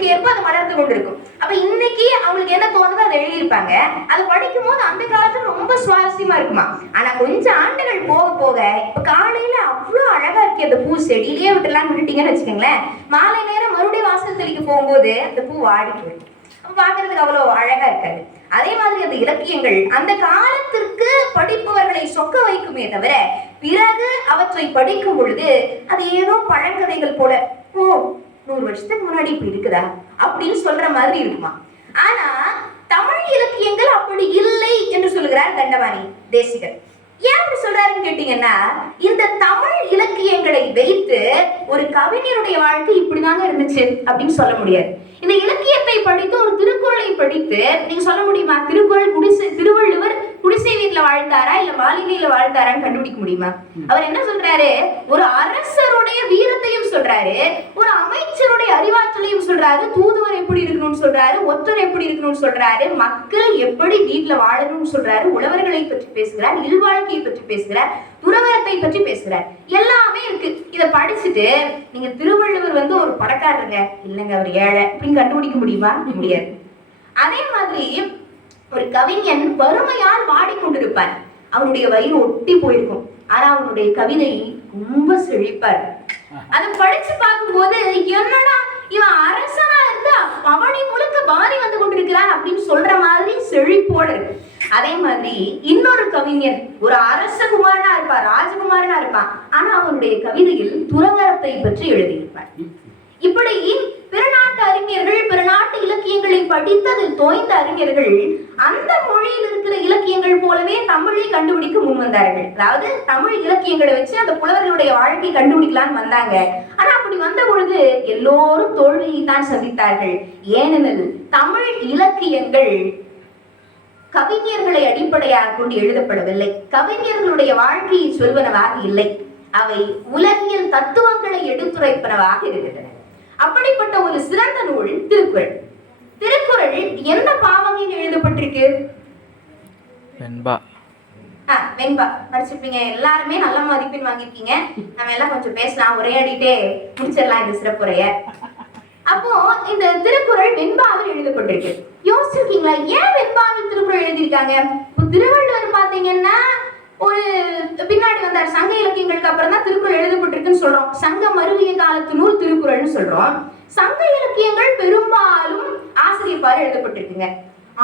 காலத்திற்கு ஏற்ப அது வளர்ந்து கொண்டிருக்கும். அப்ப இன்னைக்கு அவங்களுக்கு என்ன தோணுதோ அதை எழுதியிருப்பாங்க. அதை படிக்கும் போது அந்த காலத்துல ரொம்ப சுவாரஸ்யமா இருக்குமா. ஆனா கொஞ்சம் ஆண்டுகள் போக போக இப்ப காலையில அவ்வளவு அழகா இருக்கு அந்த பூ, செடியிலேயே விட்டுலாம் விட்டுட்டீங்கன்னு வச்சுக்கோங்களேன், மாலை நேரம் மறுபடியும் வாசல் தெளிக்க போகும்போது அந்த பூ வாடி போயிடும். பாக்குறதுக்கு அவ்வளவு அழகா இருக்காது. அதே மாதிரி அந்த இலக்கியங்கள் அந்த காலத்திற்கு படிப்பவர்களை சொக்க வைக்குமே தவிர பிறகு அவற்றை படிக்கும் பொழுது அது ஏதோ பழங்கதைகள் போல, ஓ 100 வருஷத்துக்கு முன்னாடி இப்படி இருக்குதா அப்படின்னு சொல்ற மாதிரி இருக்குமா. ஆனா தமிழ் இலக்கியங்கள் அப்படி இல்லை என்று சொல்லுகிறார் தண்டபாணி தேசிகர். ஏன் அப்படி சொல்றாருன்னு கேட்டீங்கன்னா, இந்த தமிழ் இலக்கியங்களை வைத்து ஒரு கவிஞருடைய வாழ்க்கை இப்படிதாங்க இருந்துச்சு அப்படின்னு சொல்ல முடியாது. இந்த இலக்கியத்தை படித்து ஒரு திருக்குறளை படித்து நீங்க சொல்ல முடியுமா திருக்குறள் திருவள்ளுவர் குடிசை வீட்டுல வாழ்ந்தாரா இல்ல மாளிகையில வாழ்ந்தாரான்னு கண்டுபிடிக்க முடியுமா? அவர் என்ன சொல்றாரு, ஒரு அரசருடைய வீரத்தையும் சொல்றாரு, ஒரு அமைச்சருடைய அறிவாற்றலையும் சொல்றாரு, தூதுவர் எப்படி இருக்கணும்னு சொல்றாரு, ஒற்றர் எப்படி இருக்கணும்னு சொல்றாரு, மக்கள் எப்படி வீட்டுல வாழணும்னு சொல்றாரு, உழவர்களை பற்றி பேசுகிறார், இல்வாழ்க்கையை பற்றி பேசுகிறார், துறவரத்தை பற்றி பேசுகிறார். எல்லாமே இருக்கு. இத படிச்சுட்டு நீங்க திருவள்ளுவர் ஒரு பணக்காரருங்க இல்லைங்க அவர் ஏழை அப்படின்னு கண்டுபிடிக்க முடியுமா? முடியாது. அதே மாதிரி ஒரு கவிஞன் வறுமையால் வாடிக்கொண்டிருப்பார், அவனுடைய வயிறு ஒட்டி போயிருக்கும், ஆனா அவனுடைய கவிதை ரொம்ப செழிப்பார். அதை படிச்சு பார்க்கும்போது என்னடா இவன் அரசனா இருந்தா பவனி முழுக்க பாதி வந்து கொண்டிருக்கிறான் அப்படின்னு சொல்ற மாதிரி செழிப்போடு இருக்கு. அதே மாதிரி இன்னொரு கவிஞர் ஒரு அரசகுமாரனா இருப்பார், ராஜகுமாரனா இருப்பான், ஆனா அவனுடைய கவிதையில் துறவரத்தை பற்றி எழுதியிருப்பார். இப்படி பிற நாட்டு அறிஞர்கள், பிற நாட்டு இலக்கியங்களை படித்ததில் தோய்ந்த அறிஞர்கள் அந்த மொழியில் இருக்கிற இலக்கியங்கள் போலவே தமிழை கண்டுபிடிக்க முன் வந்தார்கள். அதாவது தமிழ் இலக்கியங்களை வச்சு அந்த புலவர்களுடைய வாழ்க்கை கண்டுபிடிக்கலான்னு வந்தாங்க. ஆனா அப்படி வந்த பொழுது எல்லோரும் தோல்வியை தான் சந்தித்தார்கள். ஏனெனில் தமிழ் இலக்கியங்கள் கவிஞர்களை அடிப்படையாக கொண்டு எழுதப்படவில்லை, கவிஞர்களுடைய வாழ்க்கையை சொல்வனவாக இல்லை, அவை உலகியல் தத்துவங்களை எடுத்துரைப்பனவாக இருக்கின்றன. அப்படிப்பட்ட ஒரு சிறந்த நூல் திருக்குறள். திருக்குறள் எந்த பாவகையில் எழுதப்பட்டிருக்கு? வெண்பா. வெண்பா படிச்சிருப்பீங்க, எல்லாருமே நல்ல மதிப்பெண் வாங்கிருக்கீங்க. நம்ம எல்லாம் கொஞ்சம் பேசலாம், உரையாடிட்டே முடிச்சிடலாம் இந்த சிறப்புரைய. அப்போ இந்த திருக்குறள் வெண்பாவில் எழுதப்பட்டிருக்கு. யோசிச்சிருக்கீங்களா ஏன் வெண்பாவில் திருக்குறள் எழுதியிருக்காங்க? திருவள்ளுவர் பாத்தீங்கன்னா ஒரு பின்னாடி வந்தார், சங்க இலக்கியங்களுக்கு அப்புறம் தான் திருக்குறள் எழுதப்பட்டிருக்குன்னு சொல்றோம். சங்கம் மருவிய காலத்து நூல் திருக்குறள்னு சொல்றோம். சங்க இலக்கியங்கள் பெரும்பாலும் ஆசிரியப்பார் எழுதப்பட்டிருக்குங்க.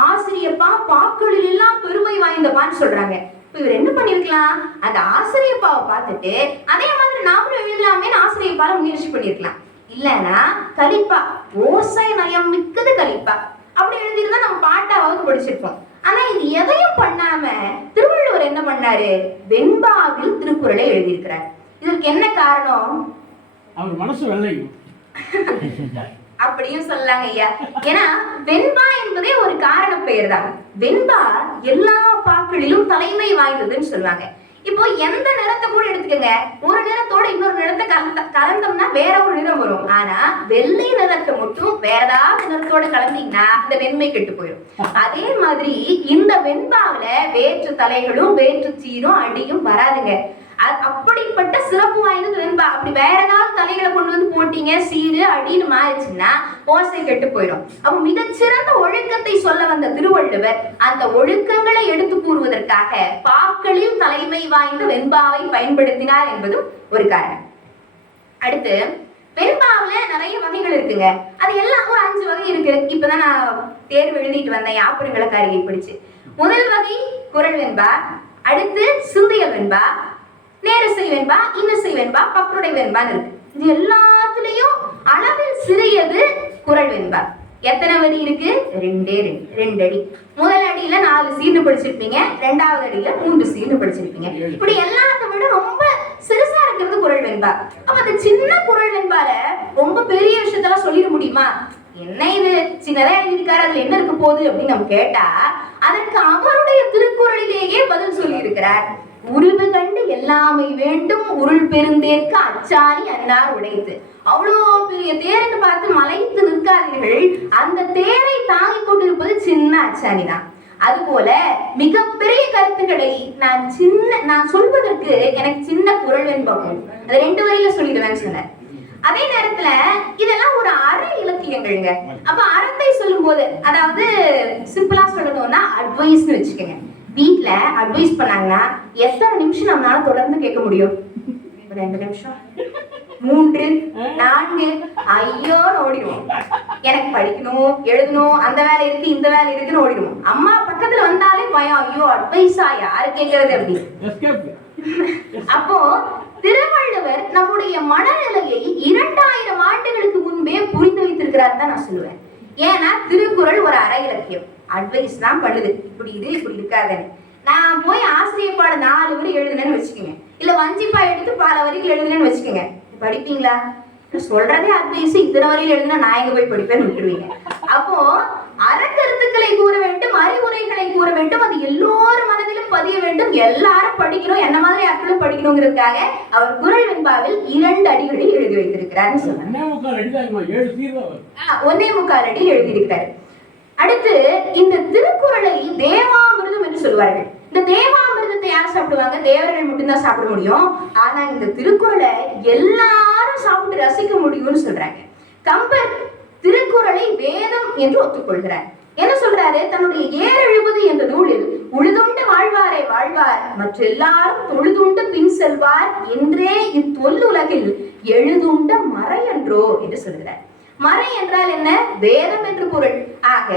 ஆசிரியப்பா பாக்களில் எல்லாம் பெருமை வாய்ந்தப்பான்னு சொல்றாங்க. இவர் என்ன பண்ணிருக்கலாம், அந்த ஆசிரியப்பாவை பார்த்துட்டு அதே மாதிரி நாமளும் எழுதலாமே ஆசிரியப்பால முயற்சி பண்ணிருக்கலாம். இல்லன்னா கலிப்பா, ஓசை நயம் மிக்கது கலிப்பா அப்படி எழுதிருந்தா நம்ம பாட்டாவது படிச்சிருப்போம். ஆனா இது எதையும் பண்ணாம திருவள்ளுவர் என்ன பண்ணாரு, வெண்பாவில் திருக்குறளை எழுதியிருக்கிறார். இதற்கு என்ன காரணம்? அவர் மனசு வெள்ளை அப்படியும் சொல்லலாங்க ஐயா. ஏன்னா வெண்பா என்பதே ஒரு காரண பெயர் தான். வெண்பா எல்லா பாக்களிலும் தலைமை வாய்ந்ததுன்னு சொல்லுவாங்க. இப்போ எந்த நிறத்தை கூட எடுத்துக்கங்க, ஒரு நிறத்தோட இன்னொரு நிறத்தை கலந்தோம்னா வேற ஒரு நிறம் வரும். ஆனா வெள்ளை நிறத்தை மட்டும் வேற ஏதாவது நிறத்தோட கலந்தீங்கன்னா அந்த வெண்மை கெட்டு போயிடும். அதே மாதிரி இந்த வெண்பாவில வேற்று தலைகளும் வேற்று சீரும் அடியும் வராதுங்க. அப்படிப்பட்ட சிறப்பு வாய்ந்தது வெண்பா. அப்படி வேற ஏதாவது தலைகளை கொண்டு வந்து போட்டீங்க, சீரு அடின்னு மாறிச்சுன்னா ஓசை கெட்டு போயிடும். அப்ப மிகச்சிறந்த ஒழுக்கத்தை சொல்ல வந்த திருவள்ளுவர் அந்த ஒழுக்கங்களை எடுத்து கூறுவதற்காக பாக்களில் தலைமை வாய்ந்த வெண்பாவை பயன்படுத்தினார் என்பதும் ஒரு காரணம். அடுத்து வெண்பாவுல நிறைய வகைகள் இருக்குங்க. அது எல்லாம் ஒரு 5 வகை இருக்கு. இப்பதான் நான் தேர்வு எழுதிட்டு வந்தேன் யாப்பருங்கலக்காரியை பிடிச்சு. முதல் வகை குறள் வெண்பா, அடுத்து சிந்தையல் வெண்பா, நேரிசை வெண்பா, இன்னிசை வெண்பா, பக்ருடை வெண்பான்னு இருக்கு. இது எல்லாத்துலயும் அளவில் சிறியது குறள் வெண்பா. எத்தனை வரி இருக்கு? 2 அடி. முதல் அடியில 4 சீர்னு படிச்சிருப்பீங்க, 2வது அடியில 3 சீர்னு படிச்சிருப்பீங்க. இப்படி எல்லாத்த விட ரொம்ப சிறுசா இருக்கிறது குறள் வெண்பா. அப்ப அந்த சின்ன குறள் வெண்பால ரொம்ப பெரிய விஷயத்தெல்லாம் சொல்லிட முடியுமா? என்ன இது சின்னதா எழுதியிருக்காரு, அதுல என்ன இருக்க போகுது அப்படின்னு நம்ம கேட்டா அதற்கு அவருடைய திருக்குறளிலேயே பதில் சொல்லி இருக்கிறார். உருவு கண்டு எல்லாமை வேண்டும், உருள் பெருந்தேற்க அச்சாணி அன்னார் உடைத்து. அவ்வளோ பெரிய தேருக்கு பார்த்து மலைத்து நிற்காதீர்கள், அந்த தேரை தாங்கிக் கொண்டிருப்பது சின்ன அச்சாணி தான். அதுபோல மிகப்பெரிய கருத்துக்களை நான் சொல்வதற்கு எனக்கு சின்ன குறள் வெண்பா, அது 2 வரியில சொல்லிடுவேன்னு சொன்னார். அதே நேரத்துல இதெல்லாம் ஒரு அரை இலக்கியங்கள். வார்த்தைகள்ங்க. அப்ப அறத்தை சொல்லும் போது, அதாவது சிம்பிளா சொல்லணும்னா அட்வைஸ்னு வச்சுக்கோங்க. வீட்ல அட்வைஸ் பண்ணாங்கன்னா எத்தனை நிமிஷம் நம்மளால தொடர்ந்து கேட்க முடியும்? 2 நிமிஷம், 3, 4, ஐயோன்னு ஓடிடுவோம். எனக்கு படிக்கணும், எழுதணும், அந்த வேலை இருக்கு, இந்த வேலை இருக்குன்னு ஓடிடுவோம். அம்மா பக்கத்துல வந்தாலே பயம், ஐயோ அட்வைஸா யாரு கேட்கறது அப்படி. அப்போ திருவள்ளுவர் நம்முடைய மனநிலையை 2000 ஆண்டுகளுக்கு முன்பே புரிந்து வைத்திருக்கிறார் தான் நான் சொல்லுவேன். ஏன்னா திருக்குறள் ஒரு அற இலக்கியம், அட்வைஸ் தான் பண்ணுது, இப்படி இது இப்படி இருக்காதுன்னு. நான் போய் ஆசிரியர் பாட 4 வரி எழுதுனேன்னு வச்சுக்கோங்க, இல்ல வஞ்சிப்பா எடுத்து பல வரிகள் எழுதுனேன்னு வச்சுக்கோங்க, படிப்பீங்களா? சொல்றதே அட்வைஸ், இத்தனை வரையில் எழுதுனா நான் எங்க போய் படிப்பேன்னு விட்டுருவீங்க. அப்போ அறக்கருத்துக்களை கூற வேண்டும், அறிவுரைகளை கூற வேண்டும், அது எல்லோரும் மனதிலும் பதிய வேண்டும், எல்லாரும் படிக்கணும், என்ன மாதிரி ஆட்களும் படிக்கணுங்கிறதுக்காக அவர் குறள் வெண்பாவில் 2 அடிகளில் எழுதி வைத்திருக்கிறார். 1.25 அடி எழுதியிருக்கிறார். அடுத்து இந்த திருக்குறளை தேவாமிர்தம் என்று சொல்வார்கள். இந்த தேவாமிர்தத்தை யார் சாப்பிடுவாங்க? தேவர்கள் மட்டும்தான் சாப்பிட முடியும். ஆனா இந்த திருக்குறளை எல்லாரும் சாப்பிட்டு ரசிக்க முடியும்னு சொல்றாங்க. கம்பர் திருக்குறளை வேதம் என்று ஒத்துக்கொள்கிறார். என்ன சொல்றாரு? தன்னுடைய 770 என்ற நூலில் உழுதுண்டு வாழ்வாரை வாழ்வார் மற்றெல்லாரும் தொழுதுண்டு பின் செல்வார் என்றே இத்தொல்லுலகில் எழுதுண்ட மறையன்றோ என்று சொல்கிறார். மறை என்றால் என்ன? வேதம் என்று பொருள். ஆக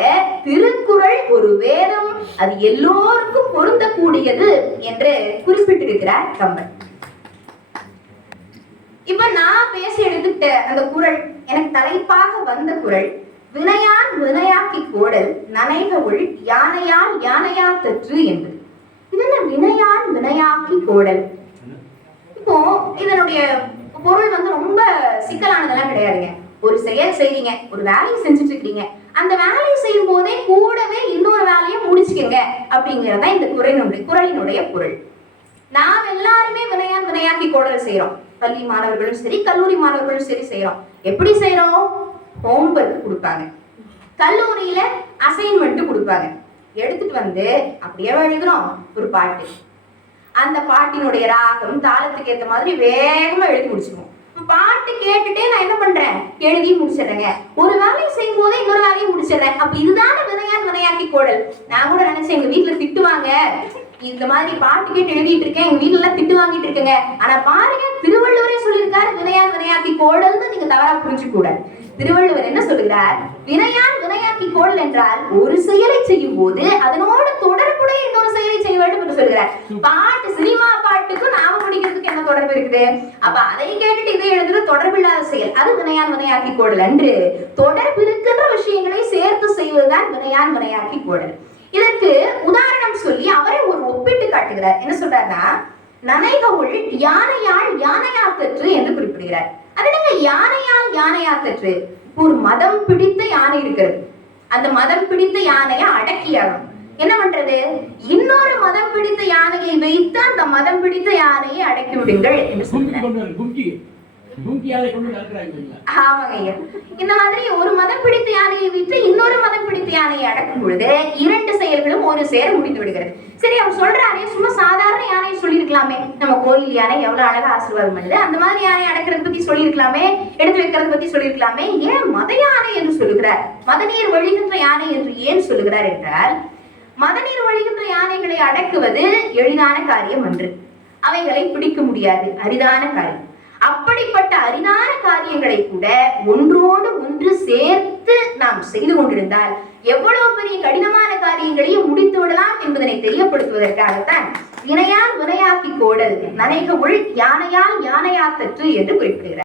திருக்குறள் ஒரு வேதம், அது எல்லோருக்கும் பொருந்தக்கூடியது என்று குறிப்பிட்டிருக்கிறார் கம்பன். இப்ப நான் பேசி எடுத்துக்கிட்ட அந்த குறள், எனக்கு தலைப்பாக வந்த குறள், வினையான் வினையாக்கி கோடல் நனைக ஒள் யானையால் யானையா தற்று என்பது. இது என்ன வினையான் வினையாக்கி கோடல்? இப்போ இதனுடைய பொருள் ரொம்ப சிக்கலானதெல்லாம் கிடையாதுங்க. ஒரு செயல் செய்றீங்க, ஒரு வேலையை செஞ்சுட்டு இருக்கீங்க, அந்த வேலையை செய்யும் போதே கூடவே இன்னொரு வேலையை முடிச்சுக்கங்க அப்படிங்கறத இந்த குறளினுடைய பொருள். நாம் எல்லாருமே வினையான் வினையாக்கி கோடல் செய்யறோம். பள்ளி மாணவர்களும் சரி, கல்லூரி மாணவர்களும் சரி செய்யறோம். எப்படி செய்யறோம்? ஹோம்வொர்க் கொடுப்பாங்க, கல்லூரியில அசைன்மெண்ட் கொடுப்பாங்க, எடுத்துட்டு வந்து அப்படியே எழுதுறோம் ஒரு பாட்டு. அந்த பாட்டினுடைய ராகம் தாளத்துக்கு ஏற்ற மாதிரி வேகமா எழுதி முடிச்சிருவோம். பாட்டு கேட்டுட்டே நான் என்ன பண்றேன்? எழுதி முடிச்சிடுறேங்க. ஒரு வேலையை செய்யும் போதே இன்னொரு வேலையை முடிச்சிடுறேன். அப்ப இதுதான வினையான் வினையாக்கி கோடல். நான் கூட நினைச்சேன் எங்க வீட்டுல திட்டுவாங்க, இந்த மாதிரி பாட்டு கேட்டு எழுதிட்டு இருக்கேன், எங்க வீட்டுல எல்லாம் திட்டு வாங்கிட்டு இருக்கேங்க. ஆனா பாருங்க, திருவள்ளுவரே சொல்லியிருக்காரு வினையான் வினையாக்கி கோடல்னு நீங்க தவறா புரிஞ்சு கூடாது. திருவள்ளுவர் என்ன சொல்லுகிறார்? வினையான் வினையாக்கி கோடல் என்றால் ஒரு செயலை செய்யும் போது அதனோடு தொடர்புடைய இன்னொரு செயலை செய்ய வேண்டும் என்று சொல்கிறார். பாட்டு, சினிமா பாட்டுக்கும் நாம படிக்கிறதுக்கு என்ன தொடர்பு இருக்குது? அப்ப அதை கேட்டுட்டு இதை எழுதுற தொடர்பில்லாத செயல், அது வினையான் வினையாக்கி கோடல் அன்று. தொடர்பு இருக்கின்ற விஷயங்களை சேர்த்து செய்வதுதான் வினையான் வினையாக்கி கோடல். இதற்கு உதாரணம் சொல்லி அவரே ஒரு ஒப்பிட்டு காட்டுகிறார். என்ன சொல்றாருன்னா, நனைக ஒள் யானையால் யானையாத்தற்று என்று குறிப்பிடுகிறார். அது என்னங்க யானையால் யானையாத்தற்று? ஒரு மதம் பிடித்த யானை இருக்கிறது, அந்த மதம் பிடித்த யானையை அடக்கியாகும். என்ன பண்றது? இன்னொரு மதம் பிடித்த யானையை வைத்து அந்த மதம் பிடித்த யானையை அடக்கி விடுங்கள் என்று சொல்றார். ஆமாங்க. இந்த மாதிரி ஒரு மதம் பிடித்த யானையை விட்டு இன்னொரு மதம் பிடித்த யானையை அடக்கும் பொழுது 2 செயல்களும் ஒரு சேர முடிந்து விடுகிறது. சரி, அவர் சொல்றாரே, சும்மா சாதாரண யானையை சொல்லியிருக்கலாமே, நம்ம கோயில் யானை எவ்வளவு அழகா ஆசீர்வாதம் பண்ணுது, அந்த மாதிரி யானை அடக்கிறது பத்தி சொல்லியிருக்கலாமே, எடுத்து வைக்கிறது பத்தி சொல்லியிருக்கலாமே, ஏன் மத யானை என்று சொல்லுகிறார்? மதநீர் வழிகின்ற யானை என்று ஏன் சொல்லுகிறார் என்றால், மதநீர் வழிகின்ற யானைகளை அடக்குவது எளிதான காரியம் அன்று, அவைகளை பிடிக்க முடியாது, அரிதான காரியம். அப்படிப்பட்ட அரிதான காரியங்களை கூட ஒன்றோடு ஒன்று சேர்த்து நாம் செய்து கொண்டிருந்தால் எவ்வளவு பெரிய கடினமான காரியங்களையும் முடித்து விடலாம் என்பதனை தெரியப்படுத்துவதற்காகத்தான் வினையால் வினையாக்கி கோடல் நனைக ஒள் யானையால் யானையாத்தற்று என்று குறிப்பிடுகிறார்.